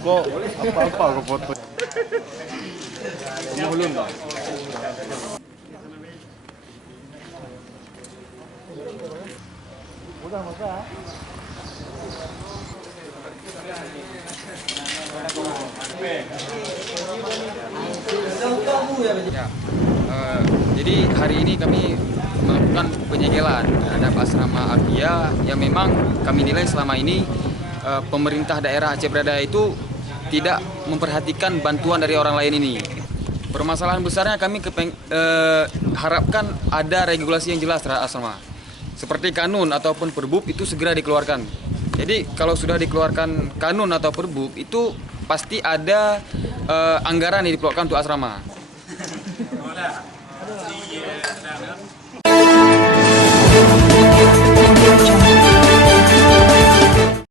Kok apa-apa kok foto? Mulun Pak. Udah maka. Ya, jadi hari ini kami melakukan penyegelan terhadap asrama Alfia yang memang kami nilai selama ini pemerintah daerah Aceh Brada itu tidak memperhatikan bantuan dari orang lain ini. Permasalahan besarnya kami harapkan ada regulasi yang jelas terhadap asrama. Seperti kanun ataupun perbub itu segera dikeluarkan. Jadi kalau sudah dikeluarkan kanun atau perbub itu pasti ada anggaran yang dikeluarkan untuk asrama.